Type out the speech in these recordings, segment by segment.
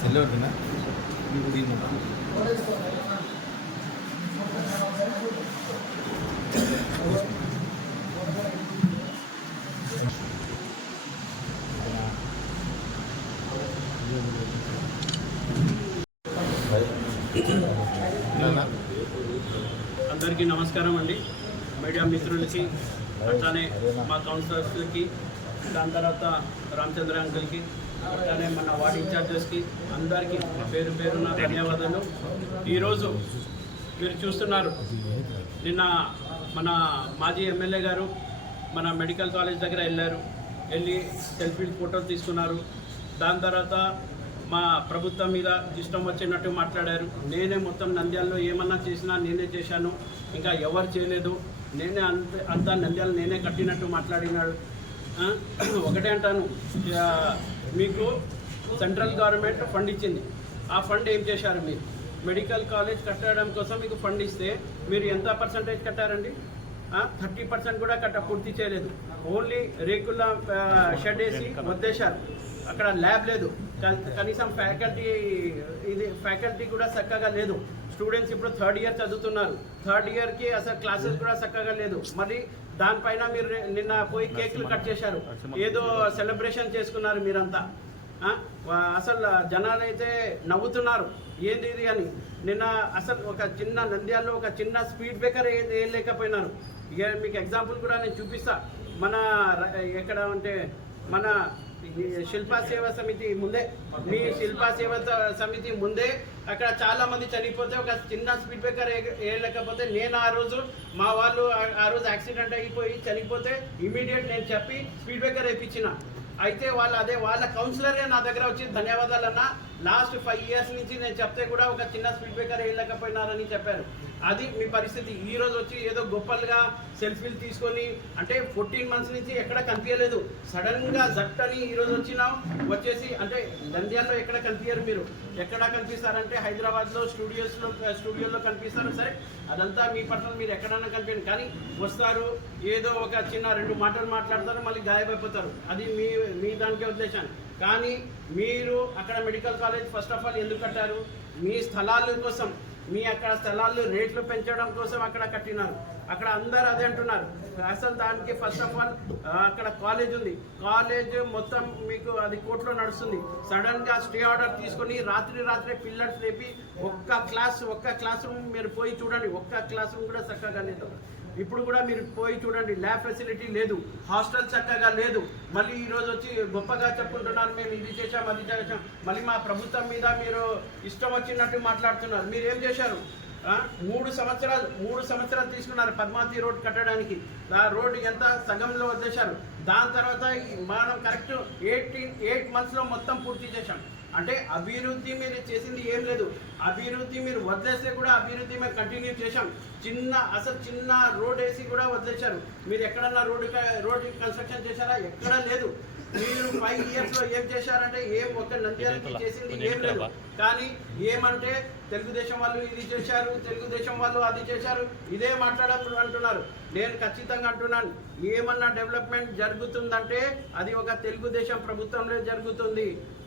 Cell అవుతుందా అందరికీ నమస్కారం అండి. మీడియా మిత్రులకి అట్లానే మా కౌన్సిలర్స్కి దాని తర్వాత రామచంద్ర అంకుల్కి అట్లానే మన వార్డు ఇన్ఛార్జెస్కి అందరికీ పేరు పేరున ధన్యవాదాలు. ఈరోజు మీరు చూస్తున్నారు నిన్న మన మాజీ ఎమ్మెల్యే గారు మన మెడికల్ కాలేజ్ దగ్గర వెళ్ళారు. వెళ్ళి సెల్ఫీ ఫోటోలు తీసుకున్నారు. దాని తర్వాత మా ప్రభుత్వం మీద ఇష్టం వచ్చినట్టు మాట్లాడారు. నేనే మొత్తం నంద్యాలలో ఏమన్నా చేసినా నేనే చేశాను. ఇంకా ఎవరు చేయలేదు. నేనే అంత అంతా నంద్యాలు నేనే కట్టినట్టు మాట్లాడినాడు. ఒకటే అంటాను. మీకు సెంట్రల్ గవర్నమెంట్ ఫండ్ ఇచ్చింది. ఆ ఫండ్ ఏం చేశారు మీరు? మెడికల్ కాలేజ్ కట్టడం కోసం మీకు ఫండ్ ఇస్తే మీరు ఎంత పర్సంటేజ్ కట్టారండి? థర్టీ పర్సెంట్ కూడా కట్ట పూర్తి చేయలేదు. ఓన్లీ రేకుల షెడ్ వేసి వద్దేశారు అక్కడ ల్యాబ్ లేదు. కనీసం ఫ్యాకల్టీ ఇది ఫ్యాకల్టీ కూడా చక్కగా లేదు. స్టూడెంట్స్ ఇప్పుడు థర్డ్ ఇయర్ చదువుతున్నారు. థర్డ్ ఇయర్కి అసలు క్లాసెస్ కూడా చక్కగా లేదు. మరి దానిపైన మీరు నిన్న పోయి కేకులు కట్ చేశారు. ఏదో సెలబ్రేషన్ చేసుకున్నారు మీరంతా. అసలు జనాలు అయితే నవ్వుతున్నారు. ఏంది ఇది అని. నిన్న అసలు ఒక చిన్న నంద్యాలలో ఒక చిన్న స్పీడ్ బ్రేకర్ ఏం లేకపోయినారు ఇక మీకు ఎగ్జాంపుల్ కూడా నేను చూపిస్తా. మన ఎక్కడ అంటే మన శిల్పా సేవ సమితి ముందే మీ శిల్పా సేవ సమితి ముందే అక్కడ చాలా మంది చనిపోతే ఒక చిన్న స్పీడ్ బ్రేకర్ వేయలేకపోతే నేను ఆ రోజు మా వాళ్ళు ఆ- రోజు యాక్సిడెంట్ అయిపోయి చనిపోతే ఇమీడియట్ నేను చెప్పి స్పీడ్ బ్రేకర్ వేయించిన అయితే వాళ్ళు అదే వాళ్ళ కౌన్సిలరే నా దగ్గర వచ్చి ధన్యవాదాలు లాస్ట్ ఫైవ్ ఇయర్స్ నుంచి నేను చెప్తే కూడా ఒక చిన్న స్పీడ్ బ్రేకర్ వేయలేకపోయినారని చెప్పారు. అది మీ పరిస్థితి. ఈ రోజు వచ్చి ఏదో గొప్పలుగా సెల్ఫీలు తీసుకొని అంటే ఫోర్టీన్ మంత్స్ నుంచి ఎక్కడ కనిపించలేదు. సడన్గా జట్ అని ఈ రోజు వచ్చినాం. వచ్చేసి అంటే నంద్యాలలో ఎక్కడ కనిపించరు మీరు. ఎక్కడ కనిపిస్తారంటే హైదరాబాద్లో స్టూడియోస్లో స్టూడియోలో కనిపిస్తారు సరే. అదంతా మీ పట్ల మీరు ఎక్కడన్నా కనిపించండి కానీ వస్తారు ఏదో ఒక చిన్న రెండు మాటలు మాట్లాడతారు మళ్ళీ గాయమైపోతారు అది మీ మీ దానికే ఉద్దేశం. కానీ మీరు అక్కడ medical college first of all ఎందుకు కట్టారు? మీ స్థలాల కోసం. మీ అక్కడ స్థలాలు రేట్లు పెంచడం కోసం అక్కడ కట్టినారు. అక్కడ అందరు అదే అంటున్నారు. అసలు దానికి ఫస్ట్ ఆఫ్ ఆల్ అక్కడ కాలేజ్ ఉంది. కాలేజ్ మొత్తం మీకు అది కోర్టులో నడుస్తుంది. సడన్గా స్టే ఆర్డర్ తీసుకొని రాత్రి రాత్రి పిల్లర్స్ లేపి ఒక్క క్లాస్ ఒక్క క్లాస్ రూమ్ మీరు పోయి చూడండి. ఒక్క క్లాస్ రూమ్ కూడా చక్కగా లేదు. ఇప్పుడు కూడా మీరు పోయి చూడండి ల్యాబ్ ఫెసిలిటీ లేదు హాస్టల్ చక్కగా లేదు. మళ్ళీ ఈరోజు వచ్చి గొప్పగా చెప్పుకుంటున్నారు మేము ఇది చేశాం అది చేశాం. మళ్ళీ మా ప్రభుత్వం మీద మీరు ఇష్టం వచ్చినట్టు మాట్లాడుతున్నారు. మీరు ఏం చేశారు? మూడు సంవత్సరాలు మూడు సంవత్సరాలు తీసుకున్నారు పద్మావతి రోడ్ కట్టడానికి. ఆ రోడ్డు ఎంత సగంలో వదిలేశారు? దాని తర్వాత మనం కరెక్ట్ ఎయిటీన్ ఎయిట్ మంత్స్లో మొత్తం పూర్తి చేశాం. అంటే అభివృద్ధి మీరు చేసింది ఏం లేదు. అభివృద్ధి మీరు వదిలేస్తే కూడా అభివృద్ధి మేము కంటిన్యూ చేశాం. చిన్న అసలు చిన్న రోడ్ వేసి కూడా వదిలేశారు. మీరు ఎక్కడన్నా రోడ్డు రోడ్ కన్స్ట్రక్షన్ చేశారా? ఎక్కడా లేదు. మీరు ఫైవ్ ఇయర్స్లో ఏం చేశారంటే ఏం ఒక నంద్యాలకి చేసింది ఏం లేదు. కానీ ఏమంటే తెలుగుదేశం వాళ్ళు ఇది చేశారు తెలుగుదేశం వాళ్ళు అది చేశారు ఇదే మాట్లాడారు అంటున్నారు. నేను ఖచ్చితంగా అంటున్నాను. ఏమన్నా డెవలప్మెంట్ జరుగుతుందంటే అది ఒక తెలుగుదేశం ప్రభుత్వంలో జరుగుతుంది.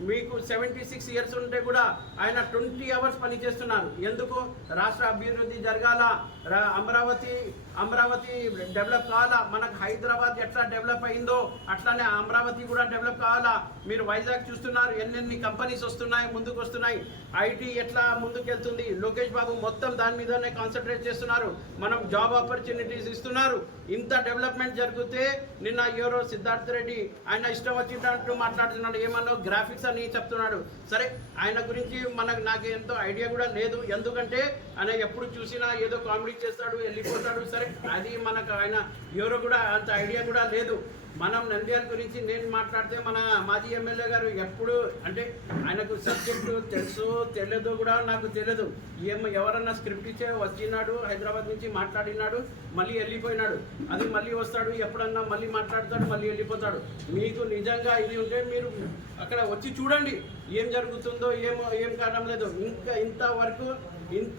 మీకు సెవెంటీ సిక్స్ ఇయర్స్ ఉంటే కూడా ఆయన ట్వంటీ అవర్స్ పని చేస్తున్నారు. ఎందుకు? రాష్ట్ర అభివృద్ధి జరగాల రా- అమరావతి అమరావతి డెవలప్ కావాలా? మనకు హైదరాబాద్ ఎట్లా డెవలప్ అయిందో అట్లానే అమరావతి కూడా డెవలప్ కావాలా? మీరు వైజాగ్ చూస్తున్నారు ఎన్నెన్ని కంపెనీస్ వస్తున్నాయి ముందుకు వస్తున్నాయి. ఐటీ ఎట్లా ముందుకెళ్తుంది? లోకేష్ బాబు మొత్తం దాని మీదనే కాన్సన్ట్రేట్ చేస్తున్నారు. మనం జాబ్ ఆపర్చునిటీస్ ఇస్తున్నారు. ఇంత డెవలప్మెంట్ జరిగితే నిన్న ఎవరో సిద్ధార్థ్ రెడ్డి ఆయన ఇష్టం వచ్చినట్టు మాట్లాడుతున్నాడు. ఏమన్నా గ్రాఫిక్స్ అని చెప్తున్నాడు. సరే ఆయన గురించి మనకు నాకు ఎంతో ఐడియా కూడా లేదు. ఎందుకంటే ఆయన ఎప్పుడు చూసినా ఏదో కామెడీ చేస్తాడు వెళ్ళిపోతాడు. సరే అది మనకు ఆయన ఎవరో కూడా అంత ఐడియా కూడా లేదు. మనం నంద్యాల గురించి నేను మాట్లాడితే మన మాజీ ఎమ్మెల్యే గారు ఎప్పుడు అంటే ఆయనకు సబ్జెక్టు తెలుసు తెలియదు కూడా నాకు తెలియదు. ఏం ఎవరన్నా స్క్రిప్ట్ ఇచ్చే వచ్చినాడు హైదరాబాద్ నుంచి మాట్లాడినాడు మళ్ళీ వెళ్ళిపోయినాడు. అది మళ్ళీ వస్తాడు ఎప్పుడన్నా మళ్ళీ మాట్లాడతాడు మళ్ళీ వెళ్ళిపోతాడు. మీకు నిజంగా ఇది ఉంటే మీరు అక్కడ వచ్చి చూడండి. ఏం జరుగుతుందో ఏం ఏం కారణం లేదు. ఇంకా ఇంతవరకు ఇన్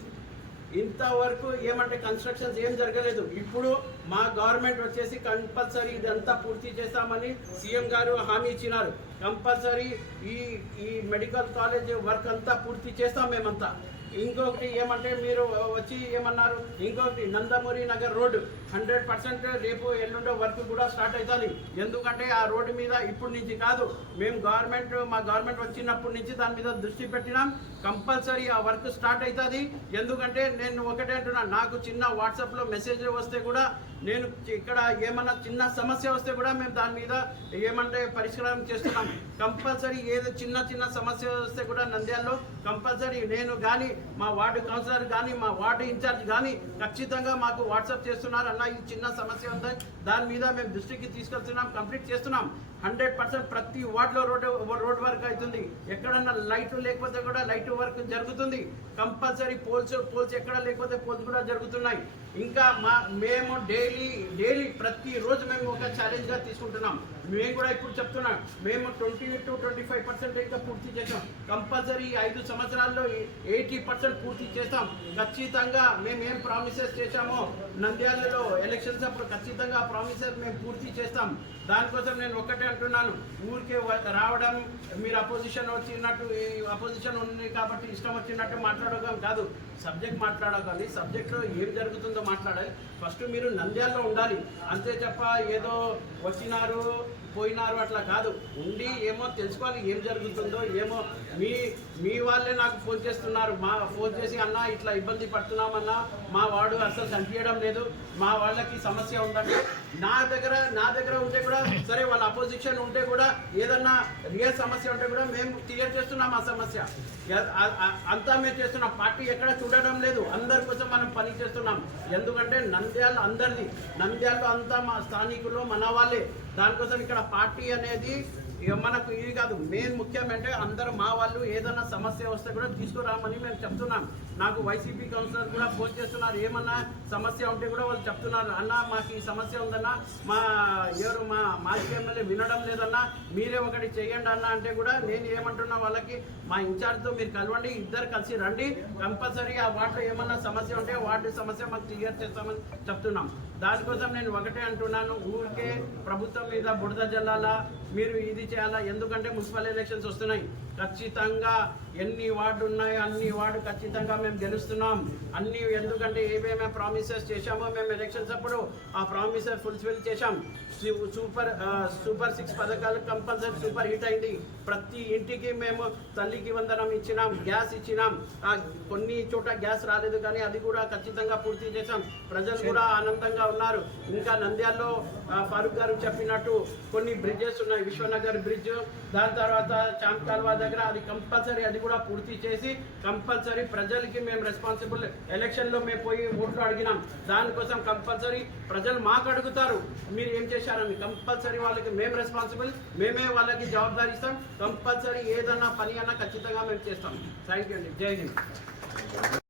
ఇంతవరకు ఏమంటే కన్స్ట్రక్షన్స్ ఏం జరగలేదు. ఇప్పుడు మా గవర్నమెంట్ వచ్చేసి కంపల్సరీ ఇదంతా పూర్తి చేస్తామని సీఎం గారు హామీ ఇచ్చినారు. కంపల్సరీ ఈ ఈ మెడికల్ కాలేజ్ వర్క్ అంతా పూర్తి చేస్తాం మేమంతా. ఇంకొకటి ఏమంటే మీరు వచ్చి ఏమన్నారు? ఇంకొకటి Nandamuri Nagar road hundred percent రేపు ఎల్లుండో వర్క్ కూడా స్టార్ట్ అవుతుంది. ఎందుకంటే ఆ రోడ్డు మీద ఇప్పటి నుంచి కాదు మేము గవర్నమెంట్ మా గవర్నమెంట్ వచ్చినప్పటి నుంచి దాని మీద దృష్టి పెట్టినాం. కంపల్సరీ ఆ వర్క్ స్టార్ట్ అవుతుంది. ఎందుకంటే నేను ఒకటే అంటున్నా నాకు చిన్న వాట్సాప్లో మెసేజ్ వస్తే కూడా నేను ఇక్కడ ఏమన్నా చిన్న సమస్య వస్తే కూడా మేము దాని మీద ఏమంటే పరిష్కారం చేస్తున్నాం. కంపల్సరీ ఏదో చిన్న చిన్న సమస్య వస్తే కూడా నంద్యాలలో కంపల్సరీ నేను కానీ మా వార్డు కౌన్సిలర్ కానీ మా వార్డు ఇన్ఛార్జ్ కానీ ఖచ్చితంగా మాకు వాట్సాప్ చేస్తున్నారు. అన్న ఈ చిన్న సమస్య ఉంది దాని మీద మేము దృష్టికి తీసుకెళ్తున్నాం కంప్లీట్ చేస్తున్నాం. హండ్రెడ్ పర్సెంట్ ప్రతి వార్డులో రోడ్ రోడ్ వర్క్ అవుతుంది. ఎక్కడన్నా లైట్ లేకపోతే కూడా లైట్ వర్క్ జరుగుతుంది. కంపల్సరీ పోల్స్ పోల్స్ ఎక్కడ లేకపోతే పోల్స్ కూడా జరుగుతున్నాయి. ఇంకా మా మేము డైలీ డైలీ ప్రతి రోజు మేము ఒక ఛాలెంజ్గా తీసుకుంటున్నాం. మేము కూడా ఇప్పుడు చెప్తున్నాం మేము twenty two twenty five percent ఇంకా పూర్తి చేసాం కంపల్సరీ ఐదు సంవత్సరాల్లో ఎయిటీ పర్సెంట్ పూర్తి చేస్తాం. ఖచ్చితంగా మేము ఏం ప్రామిసెస్ చేశామో నంద్యాలలో ఎలక్షన్స్ అప్పుడు ఖచ్చితంగా ప్రామిసెస్ మేము పూర్తి చేస్తాం. దానికోసం నేను ఒకటే అంటున్నాను. ఊరికే వ- రావడం మీరు అపోజిషన్ వచ్చినట్టు అపోజిషన్ ఉంది కాబట్టి ఇష్టం వచ్చినట్టు మాట్లాడడం కాదు. సబ్జెక్ట్ మాట్లాడగాలి సబ్జెక్ట్లో ఏం జరుగుతుందో మాట్లాడాలి. ఫస్ట్ మీరు నంద్యాలలో ఉండాలి. అంతే తప్ప ఏదో వచ్చినారు పోయినారు అట్లా కాదు. ఉండి ఏమో తెలుసుకోవాలి ఏం జరుగుతుందో ఏమో మీ మీ వాళ్ళే నాకు ఫోన్ చేస్తున్నారు. మా ఫోన్ చేసి అన్న ఇట్లా ఇబ్బంది పడుతున్నామన్నా మా వాడు అసలు కనిపించడం లేదు. మా వాళ్ళకి సమస్య ఉందంటే నా దగ్గర నా దగ్గర ఉంటే కూడా సరే వాళ్ళ అపోజిషన్ ఉంటే కూడా ఏదన్నా రియల్ సమస్య ఉంటే కూడా మేము క్లియర్ చేస్తున్నాం ఆ సమస్య. అంతా మేము చేస్తున్నాం. పార్టీ ఎక్కడ చూడడం లేదు. అందరి కోసం మనం పని చేస్తున్నాం. ఎందుకంటే నంద్యాల అందరిది. నంద్యాలలో అంతా మా స్థానికులు మన వాళ్ళే. దానికోసం ఇక్కడ పార్టీ అనేది ఇక మనకు ఇది కాదు మెయిన్ ముఖ్యం అంటే అందరూ మా వాళ్ళు ఏదైనా సమస్య వస్తే కూడా తీసుకురామని మేము చెప్తున్నాం. నాకు వైసీపీ కౌన్సిలర్ కూడా ఫోన్ చేస్తున్నారు. ఏమన్నా సమస్య ఉంటే కూడా వాళ్ళు చెప్తున్నారు. అన్న మాకు ఈ సమస్య ఉందన్న మా ఎవరు మా మాజీ ఎమ్మెల్యే వినడం లేదన్నా మీరే ఒకటి చేయండి అన్న అంటే కూడా నేను ఏమంటున్నా వాళ్ళకి మా ఇన్ఛార్జ్తో మీరు కలవండి ఇద్దరు కలిసి రండి. కంపల్సరీ ఆ వార్డులో ఏమన్నా సమస్య ఉంటే వార్డు సమస్య మాకు క్లియర్ చేస్తామని చెప్తున్నాం. దానికోసం నేను ఒకటే అంటున్నాను. ఊరికే ప్రభుత్వం మీద బుడద జల్లాలా? మీరు ఇది చేయాలా? ఎందుకంటే మున్సిపల్ ఎలక్షన్స్ వస్తున్నాయి. ఖచ్చితంగా ఎన్ని వార్డు ఉన్నాయో అన్ని వార్డు ఖచ్చితంగా మేము గెలుస్తున్నాం. అన్ని ఎందుకంటే ఏమేమి ప్రామిసెస్ చేశామో మేము ఎలక్షన్స్ అప్పుడు ఆ ప్రామిసెస్ ఫుల్ఫిల్ చేశాం. సూపర్ సూపర్ సిక్స్ పథకాలు కంపల్సరీ సూపర్ హిట్ అయింది. ప్రతి ఇంటికి మేము తల్లికి వందనం ఇచ్చినాం గ్యాస్ ఇచ్చినాం. కొన్ని చోట గ్యాస్ రాలేదు కానీ అది కూడా ఖచ్చితంగా పూర్తి చేశాం. ప్రజలు కూడా ఆనందంగా ఉన్నారు. ఇంకా నంద్యాలలో ఫారూక్ గారు చెప్పినట్టు కొన్ని బ్రిడ్జెస్ ఉన్నాయి. విశ్వనగర్ బ్రిడ్జ్ దాని తర్వాత చాంప్ కాల్వా దగ్గర అది కంపల్సరీ అది కూడా పూర్తి చేసి కంపల్సరీ ప్రజలకి మేము రెస్పాన్సిబుల్ ఎలక్షన్లో మేము పోయి ఓట్లు అడిగినాం. దానికోసం కంపల్సరీ ప్రజలు మాకు అడుగుతారు. మీరు ఏం చేశారని కంపల్సరీ వాళ్ళకి మేము రెస్పాన్సిబుల్ మేమే వాళ్ళకి జవాబుదారి ఇస్తాం. కంపల్సరీ ఏదన్నా పని అన్నా ఖచ్చితంగా మేము చేస్తాం. థ్యాంక్ యూ అండి. జై హింద్.